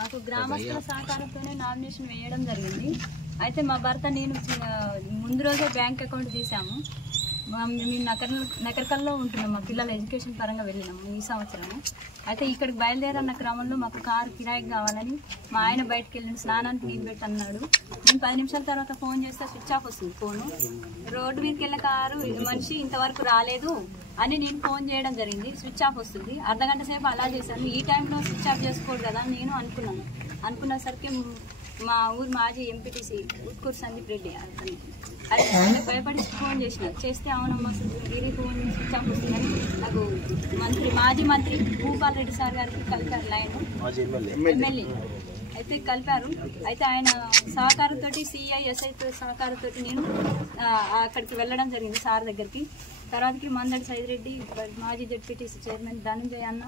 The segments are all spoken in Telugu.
మాకు గ్రామస్తుల సహకారంతోనే నామినేషన్ వేయడం జరిగింది. అయితే మా భర్త నేను ముందు రోజే బ్యాంక్ అకౌంట్ తీసాము. మేము నకరకల్లో ఉంటున్నాం. మా పిల్లల ఎడ్యుకేషన్ పరంగా వెళ్ళినాము ఈ సంవత్సరము. అయితే ఇక్కడికి బయలుదేరన్న క్రమంలో మాకు కారు కిరాయికి కావాలని మా ఆయన బయటకు వెళ్ళిన స్నానానికి నీళ్ళు పెట్టి అన్నాడు. నేను 10 నిమిషాల తర్వాత ఫోన్ చేస్తే స్విచ్ ఆఫ్ వస్తుంది ఫోను. రోడ్డు మీదకి వెళ్ళిన కారు మనిషి ఇంతవరకు రాలేదు అని నేను ఫోన్ చేయడం జరిగింది. స్విచ్ ఆఫ్ వస్తుంది. అర్ధగంట సేపు అలా చేశాను. ఈ టైంలో స్విచ్ ఆఫ్ చేసుకోడు కదా నేను అనుకున్నసరికి మా ఊరు మాజీ ఎంపీటీసీ ఉట్కూరు సందీప్ రెడ్డి అది భయపడి ఫోన్ చేస్తే అవునమ్మా వీరి ఫోన్ స్విచ్ ఆఫ్ వస్తుందని నాకు మాజీ మంత్రి భూపాల్ రెడ్డి సార్ గారికి కలిపారు లైన్ ఎమ్మెల్యే అయితే కలిపారు. అయితే ఆయన సహకారంతో సిఐ ఎస్ఐ సహకారంతో నేను అక్కడికి వెళ్ళడం జరిగింది సార్ దగ్గరికి. తర్వాతకి మందడి సైదిరెడ్డి మాజీ జెడ్పీటీసీ చైర్మన్ ధనంజయ్ అన్న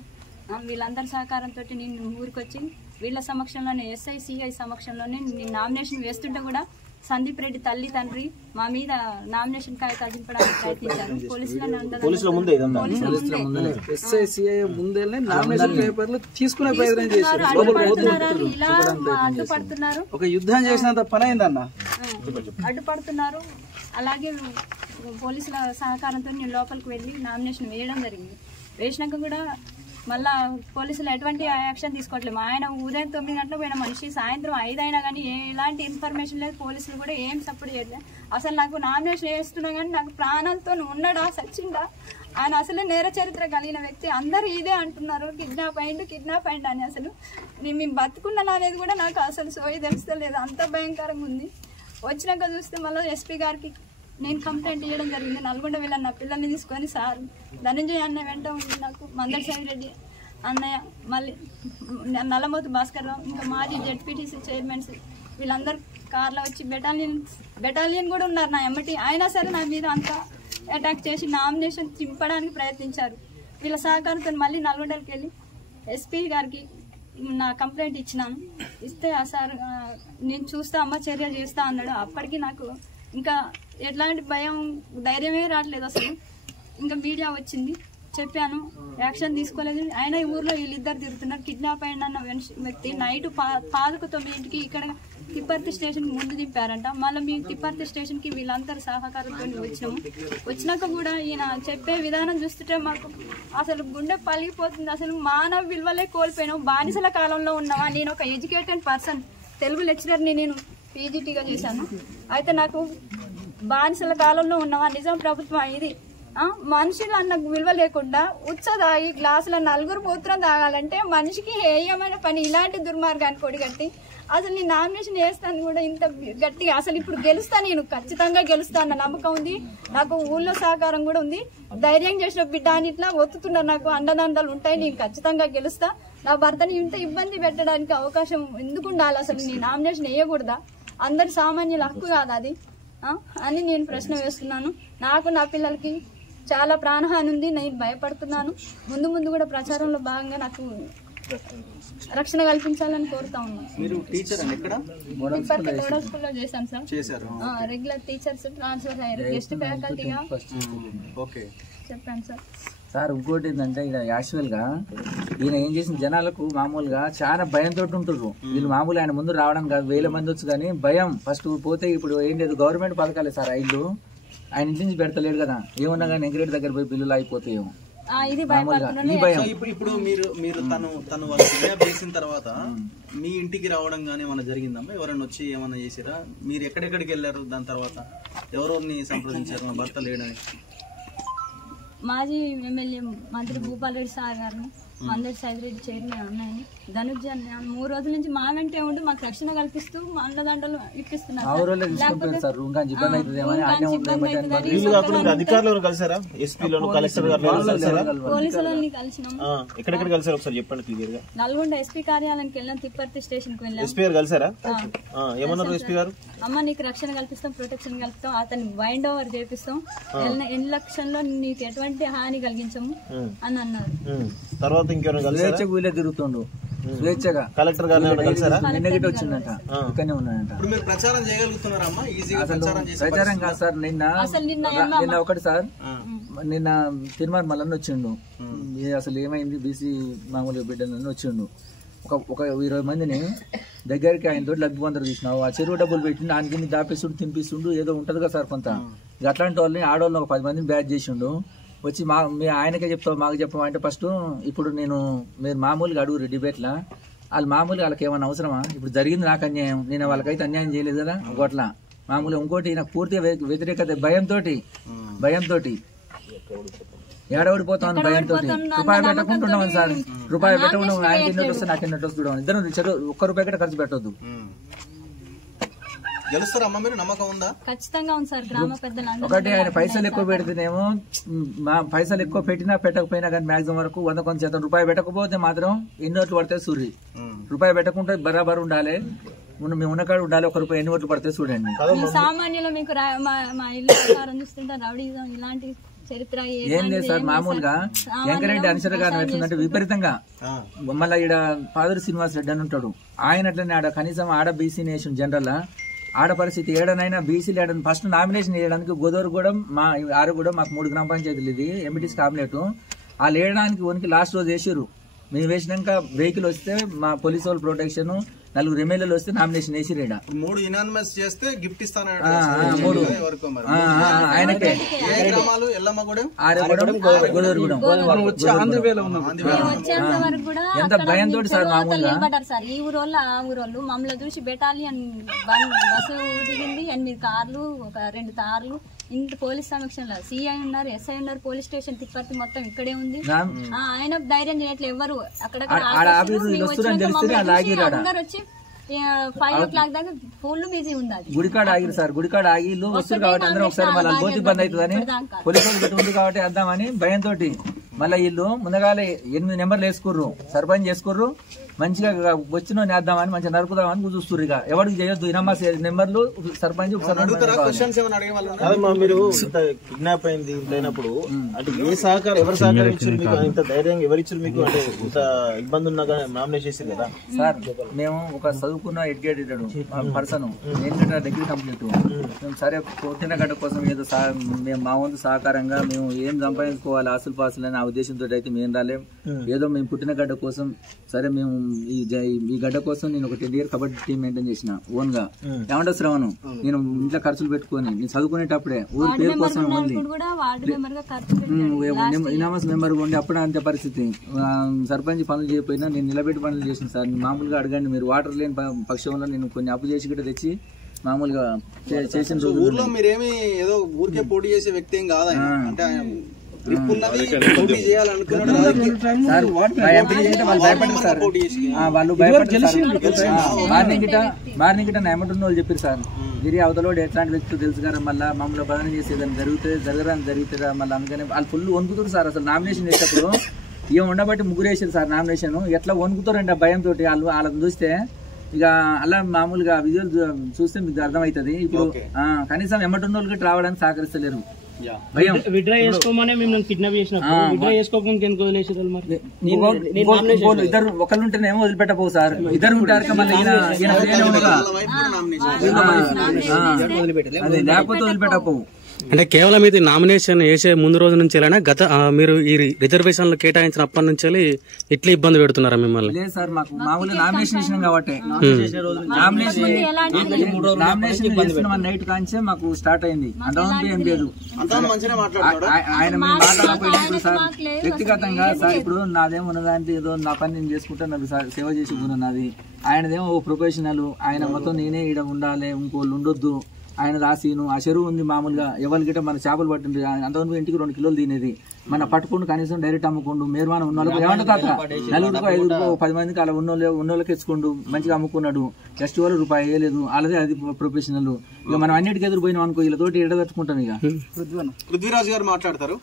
వీళ్ళందరి సహకారంతో నేను ఊరికి వచ్చి వీళ్ళ సమక్షంలోనే ఎస్ఐ సిఐ సమక్షంలోనే నేను నామినేషన్ వేస్తుంటే కూడా సందీప్ రెడ్డి తల్లి తండ్రి మా మీద నామినేషన్ కాగితాలు దింపడానికి ప్రయత్నించారు. అడ్డుపడుతున్నారు. అలాగే పోలీసుల సహకారంతో నేను లోపలికి వెళ్ళి నామినేషన్ వేయడం జరిగింది. వేసినాక కూడా మళ్ళా పోలీసులు ఎటువంటి యాక్షన్ తీసుకోవట్లేదు. ఆయన ఉదయం 9 గంటలకు పోయిన మనిషి సాయంత్రం 5 అయినా కానీ ఎలాంటి ఇన్ఫర్మేషన్ లేదు. పోలీసులు కూడా ఏం సపోర్ట్ చేయట్లేదు. అసలు నాకు నామినేషన్ వేస్తున్నా కానీ నాకు ప్రాణాలతో ఉన్నాడా సచ్చిండా ఆయన అసలు నేర చరిత్ర కలిగిన వ్యక్తి. అందరూ ఇదే అంటున్నారు కిడ్నాప్ అయిండు అని. అసలు మేము బతుకున్నాను అనేది కూడా నాకు అసలు సోయి తెలుస్తలేదు. అంత భయంకరంగా ఉంది. వచ్చినాక చూస్తే మళ్ళీ ఎస్పీ గారికి నేను కంప్లైంట్ ఇవ్వడం జరిగింది. నల్గొండ వెళ్ళాను నా పిల్లల్ని తీసుకొని. సార్ ధనంజయ్ అన్న వెంట ఉంది నాకు, మందడి సైదిరెడ్డి అన్నయ్య, మళ్ళీ నల్లమోతు భాస్కర్ రావు, ఇంకా మాజీ జెడ్పీటీసీ చైర్మన్స్ వీళ్ళందరూ కార్లో వచ్చి బెటాలియన్ కూడా ఉన్నారు నా ఎమ్మటి. అయినా సరే నా మీద అంతా అటాక్ చేసి నామినేషన్ చింపడానికి ప్రయత్నించారు. వీళ్ళ సహకారంతో మళ్ళీ నల్గొండకి వెళ్ళి ఎస్పీ గారికి నా కంప్లైంట్ ఇచ్చినాను. ఇస్తే ఆ సార్ నేను చూస్తా అమ్మ చర్య చేస్తా అన్నాడు. అప్పటికి నాకు ఇంకా ఎట్లాంటి భయం ధైర్యమే రావట్లేదు అసలు. ఇంకా మీడియా వచ్చింది, చెప్పాను, యాక్షన్ తీసుకోలేదు. అయినా ఈ ఊర్లో వీళ్ళిద్దరు తిరుగుతున్నారు. కిడ్నాప్ అయిన వ్యక్తి నైట్ 9:00 ఇక్కడ తిప్పర్తి స్టేషన్ ముందు దింపారంట. మళ్ళీ మీ తిప్పర్తి స్టేషన్కి వీళ్ళందరూ సహకారంతో వచ్చినాక కూడా ఈయన చెప్పే విధానం చూస్తుంటే మాకు అసలు గుండె పలిగిపోతుంది. అసలు మానవ విలువలే కోల్పోయినాం. బానిసల కాలంలో ఉన్నావా? నేను ఒక ఎడ్యుకేటెడ్ పర్సన్, తెలుగు లెక్చరర్ని, నేను పీజీటీగా చేశాను. అయితే నాకు బానిసల కాలంలో ఉన్నావా? నిజాం ప్రభుత్వం ఇది మనుషులు అన్న విలువ లేకుండా ఉచ్చదాగి గ్లాసుల 4 మూత్రం తాగాలంటే మనిషికి హేయమైన పని. ఇలాంటి దుర్మార్గాన్ని కొడిగట్టి అసలు నేను నామినేషన్ వేస్తాను కూడా ఇంత గట్టిగా అసలు ఇప్పుడు గెలుస్తాను, నేను ఖచ్చితంగా గెలుస్తాను అన్న నమ్మకం ఉంది నాకు. ఊళ్ళో సహకారం కూడా ఉంది. ధైర్యం చేసిన బిడ్డ అని ఇట్లా ఒత్తుతున్నారు. నాకు అండదండలు ఉంటాయి, నేను ఖచ్చితంగా గెలుస్తా. నా భర్తని ఇంత ఇబ్బంది పెట్టడానికి అవకాశం ఎందుకు ఉండాలి? అసలు నేను నామినేషన్ వేయకూడదా? అందరి సామాన్యుల హక్కు కాదు అది అని నేను ప్రశ్న వేస్తున్నాను. నాకు నా పిల్లలకి చాలా ప్రాణహాని ఉంది. నేను భయపడుతున్నాను. ముందు కూడా ప్రచారంలో భాగంగా నాకు రక్షణ కల్పించాలని కోరుతా ఉన్నాను. స్కూల్లో చేశాను సార్. రెగ్యులర్ టీచర్స్ ట్రాన్స్ఫర్ అయ్యారు. గెస్ట్ ఫ్యాకల్టీగా చెప్పాను సార్. ఇంకోటి ఏంటంటే ఇక్కడ యాక్చువల్ గా ఈయన ఏం చేసిన జనాలకు మామూలుగా చాలా భయంతో ఉంటున్నారు. వీళ్ళు మామూలు ఆయన ముందు రావడం కాదు, 1000 మంది వచ్చు కానీ భయం. ఫస్ట్ పోతే ఇప్పుడు ఏం లేదు, గవర్నమెంట్ పథకాలే సార్. ఆయన ఇంటి నుంచి పెడతలేడు కదా, ఏమన్నా కానీ ఎంకరేట్ దగ్గర పోయి బిల్లులు అయిపోతాయేమో. ఇప్పుడు మీరు తను వాళ్ళు కిడ్నాప్ చేసిన తర్వాత మీ ఇంటికి రావడం గానీ ఏమైనా జరిగిందమ్మా? ఎవరైనా వచ్చి ఏమైనా చేసారా? మీరు ఎక్కడెక్కడికి వెళ్ళారు? దాని తర్వాత ఎవరెవరిని సంప్రదించారు? మా భర్త లేడని మాజీ ఎమ్మెల్యే మంత్రి భూపాల్ రెడ్డి సార్ గారిని, మందడి సైదిరెడ్డి చైర్మన్ అన్నాయని, ధనుజ 3 రోజుల నుంచి మా వెంటే ఉండి మాకు రక్షణ కల్పిస్తూ అండదండలు ఇప్పిస్తున్నారు. పోలీసులని కలిసినాం. నల్గొండ ఎస్పీ కార్యాలయానికి వెళ్ళాం, తిప్పర్తి స్టేషన్ కి వెళ్ళాం. అమ్మ నీకు రక్షణ కల్పిస్తాం, ప్రొటెక్షన్ కల్పిస్తాం, అతన్ని వైండ్ ఓవర్ చేపిస్తాం, ఎలక్షన్ లో నీకు ఎటువంటి హాని కలిగించము అని అన్నారు. తర్వాత తిరుగుతుండు స్వేచ్ఛగా. కలెక్టర్ గారు వచ్చిందంట, ఇక్కడనే ఉన్నాడంట. ప్రచారం కాదు సార్. నిన్న ఒకటి సార్, నిన్న తిరుమల మల్లన్న వచ్చిండు. అసలు ఏమైంది బీసీ మామూలు బిడ్డలని వచ్చిండు. ఒక 20 మందిని దగ్గరికి ఆయన తోటి లగ్గు బందరు తీసినావు, ఆ చెరువు డబ్బులు పెట్టి దానికి దాపిస్తుండు తినిపిస్తుండు ఏదో ఉంటది కదా సార్ కొంత. ఇక అట్లాంటి వాళ్ళని ఆడవాళ్ళని ఒక 10 మందిని బ్యాచ్ చేసిండు. వచ్చి ఆయనకే చెప్తావు మాకు చెప్పమంటే ఫస్ట్ ఇప్పుడు మీరు మామూలుగా అడుగురు డిబేట్లా, వాళ్ళు మామూలుగా వాళ్ళకి ఏమన్నా అవసరమా? ఇప్పుడు జరిగింది నాకు అన్యాయం, నేను వాళ్ళకైతే అన్యాయం చేయలేదు కదా ఒకట్లా. మామూలుగా ఇంకోటి నాకు పూర్తిగా వ్యతిరేకత భయంతో ఏడవడిపోతాం భయంతో. రూపాయి పెట్టకుంటున్నాం సార్, రూపాయి పెట్టకుండా ఆయనకి ఎన్నట్టు వస్తే నాకు ఎన్నట్టు వస్తుంది. ఇద్దరు ఒక్క రూపాయి కూడా ఖర్చు పెట్టొద్దు. గెలుస్తారమ్మా మీరు? నమ్మకం ఉందా? ఖచ్చితంగా ఉంది సార్. గ్రామ పెద్దలు ఒకటి ఆయన పైసలు ఎక్కువ పెడితేనేమో పైసలు ఎక్కువ పెట్టినా పెట్టకపోయినా కానీ మాక్సిమం వరకు 100 కొంత శాతం. రూపాయి పెట్టకపోతే మాత్రం ఎన్ని ఓట్లు పడతాయి సూర్య. రూపాయి పెట్టకుంటే బరాబర్ ఉండాలి, మేము ఉన్నకాడ ఉండాలి. 1 రూపాయి ఎన్ని ఓట్లు పడితే చూడండి. సామాన్యులు మీకు మా ఇల్లు ప్రకారం చూస్తుంటే రౌడీజం ఇలాంటి చరిత్ర ఏం లేదు సార్. మామూలుగా వెంకరెడ్డి అనుసర గారు ఎట్లుందంటే విపరీతంగా, మళ్ళీ ఈడ పాదూరి శ్రీనివాస్ రెడ్డి అని ఉంటాడు, ఆయన అట్లనే ఆడ కనీసం ఆడ బీసీ నేషన్ జనరల్ ఆడ పరిస్థితి ఏడనైనా బీసీలు ఏడని ఫస్ట్ నామినేషన్ వేయడానికి గోదావరిగూడెం ఆరుగూడెం మాకు 3 గ్రామ పంచాయతీలు ఇది ఎంపీటీసీ కాంప్లెట్. వాళ్ళు వేయడానికి వనికి లాస్ట్ రోజు వేసారు. మేము వేసినాక వెహికల్ వస్తే మా పోలీసు వాళ్ళు ప్రొటెక్షన్, 4 ఎమ్మెల్యేలు వస్తే నామినేషన్ వేసి రేడా 3 యునానిమస్ చేస్తే గిఫ్ట్ ఇస్తాను ఆయనకే. ఎంత భయంతో సార్ మామూలుగా సార్. ఈ ఊరోళ్ళు ఆ ఊరోళ్ళు మమ్మల్ని చూసి బెటాలియన్ బస్సు దిగింది, 8 కార్లు, ఒక 2 తార్లు, ఇంత పోలీస్ సమక్షంలో సిఐ ఉన్నారు, ఎస్ఐ ఉన్నారు, పోలీస్ స్టేషన్ తిప్పర్తి మొత్తం ఇక్కడే ఉంది. ఆయన ధైర్యం చేయట్లేదు ఎవరు. అక్కడ అందరు వచ్చి 5 o'clock దాకా ఫుల్ బిజీ ఉంది. అది గుడికాడ ఆగిరు సార్. గుడికాడ ఆగి ఇల్లు వస్తారు కాబట్టి అందరూ ఒకసారి మళ్ళీ పోతే ఇబ్బంది అవుతుందని పోలీసు వాళ్ళు పెట్టి ఉంది కాబట్టి వేద్దామని భయంతో మళ్ళీ వీళ్ళు ముందుగాలే 8 నెంబర్లు వేసుకుర్రు, సర్పంచ్ చేసుకుర్రు. మంచిగా వచ్చిన వేద్దామని మంచిగా నరుకుదామని చూస్తున్నారు. ఇక ఎవరికి చేయొద్దు. ఇనమ్మా నెంబర్లు సర్పంచ్ మీరు కిడ్నాప్ అయింది అయినప్పుడు అంటే ఏ సహకారం ఎవరు సహకరించారు మీకు? ఇంత ధైర్యం ఎవరిచ్చారు మీకు? అంటే ఇంత ఇబ్బంది ఉన్నా కానీ నామినేట్ చేశారు కదా సార్. మేము ఒక చదువుకున్న ఎడ్యుకేటెడ్ పర్సన్, ఏంటంటే డిగ్రీ కంప్లీట్. మేము సరే పుట్టిన గడ్డ కోసం ఏదో మేము మా వంతు సహకారంగా మేము ఏం సంపాదించుకోవాలి ఆస్తులు పాసులు అని ఆ ఉద్దేశంతో అయితే మేము రాలేం. ఏదో మేము పుట్టిన గడ్డ కోసం సరే మేము ఈ గడ్డ కోసం నేను ఒక 10 years కబడ్డీ టీం మెయింటైన్ చేసిన ఓన్ గా. ఏమంటారు శ్రవణ్, నేను ఇంట్లో ఖర్చులు పెట్టుకుని నేను చదువుకునేటప్పుడే ఊరి పేరు కోసం ఉంది ఇనామస్ మెంబర్ ఉండి అప్పుడే అంతే పరిస్థితి. సర్పంచ్ పనులు చేయకపోయినా నేను నిలబెట్టి పనులు చేసిన సార్. మామూలుగా అడగండి మీరు. వాటర్ లేని పక్షంలో నేను కొన్ని అప్పు చేసి కూడా తెచ్చి మామూలుగా చేసిన రోజు. ఊర్లో మీరేమి ఏదో ఊరికే పోటీ చేసే వ్యక్తి ఏం కాదా? అంటే వాళ్ళు మార్నింగ్ గిట్ట ఏమంటున్న వాళ్ళు చెప్పారు సార్. గిరి అవతలోడు ఎట్లాంటి వ్యక్తులు తెలుసు కదా, మళ్ళీ మమ్మల్ని బదన చేసేదాన్ని జరుగుతుందా మళ్ళీ అందుకని వాళ్ళు ఫుల్ వణుకుతారు సార్. అసలు నామినేషన్ చేసేటప్పుడు ఏం ఉండబట్టి 3 వేసారు సార్ నామినేషన్. ఎట్లా వణుకుతారంటే భయంతో వాళ్ళని చూస్తే. ఇక అలా మామూలుగా విజువల్ చూస్తే మీకు అర్థమవుతుంది. ఇప్పుడు కనీసం ఎమ్మటున్న వాళ్ళకి రావడానికి సహకరిస్తలేరు. విడ్రా చేసుకోమనే మిమ్మల్ని కిడ్నాప్ చేసినప్పుడు విడ్రా చేసుకోకుండా ఎందుకు వదిలేసేది? మరి ఇద్దరు ఒకళ్ళు ఉంటేనేమో వదిలిపెట్టబో సార్. ఇద్దరు ఉంటారు మళ్ళీ లేకపోతే వదిలిపెట్టబో. అంటే కేవలం ఇది నామినేషన్ వేసే ముందు రోజు నుంచి మీరు ఈ రిజర్వేషన్లు కేటాయించిన అప్పటి నుంచి ఇట్లా ఇబ్బంది పెడుతున్నారా మిమ్మల్ని? లేదు సార్, మాకు మామూలుగా నామినేషన్ ఇచ్చినాం కాబట్టి నామినేషన్ నైట్ కాంచే మాకు స్టార్ట్ అయింది. అంతమంది ఏం లేదు. ఆయన మేము మాట్లాడకపోయినప్పుడు సార్ వ్యక్తిగతంగా సార్ ఇప్పుడు నాదేమున్నదంటే ఏదో నా పని నేను చేసుకుంటా నాకు సేవ చేసి నాది. ఆయనదేమో ఓ ప్రొఫెషనల్. ఆయన మొత్తం నేనే ఈడ ఉండాలి, ఇంకోళ్ళు ఉండొద్దు. ఆయన రాసిను ఆ చెరువు ఉంది మామూలుగా ఎవరి గిట్ట మన చేపలు పట్టింది అంతవరకు ఇంటికి 2 కిలోలు తినేది. మన పట్టుకుంటూ కనీసం డైరెక్ట్ అమ్ముకుంటూ మేర్మానం ఉన్న వాళ్ళకి ఏమంటే కాక 4 5 10 మందికి అలా ఉన్నోళ్ళకి ఎచ్చుకుంటూ మంచిగా అమ్ముకున్నాడు. జస్ట్ వాళ్ళు రూపాయి వేయలేదు. అలాగే అది ప్రొఫెషనల్. ఇక మనం అన్నిటికీ ఎదురుపోయినాం అనుకో, వీళ్ళతోటి ఎడదట్టుకుంటాం. ఇక పృథ్వీరాజ్ గారు మాట్లాడతారు.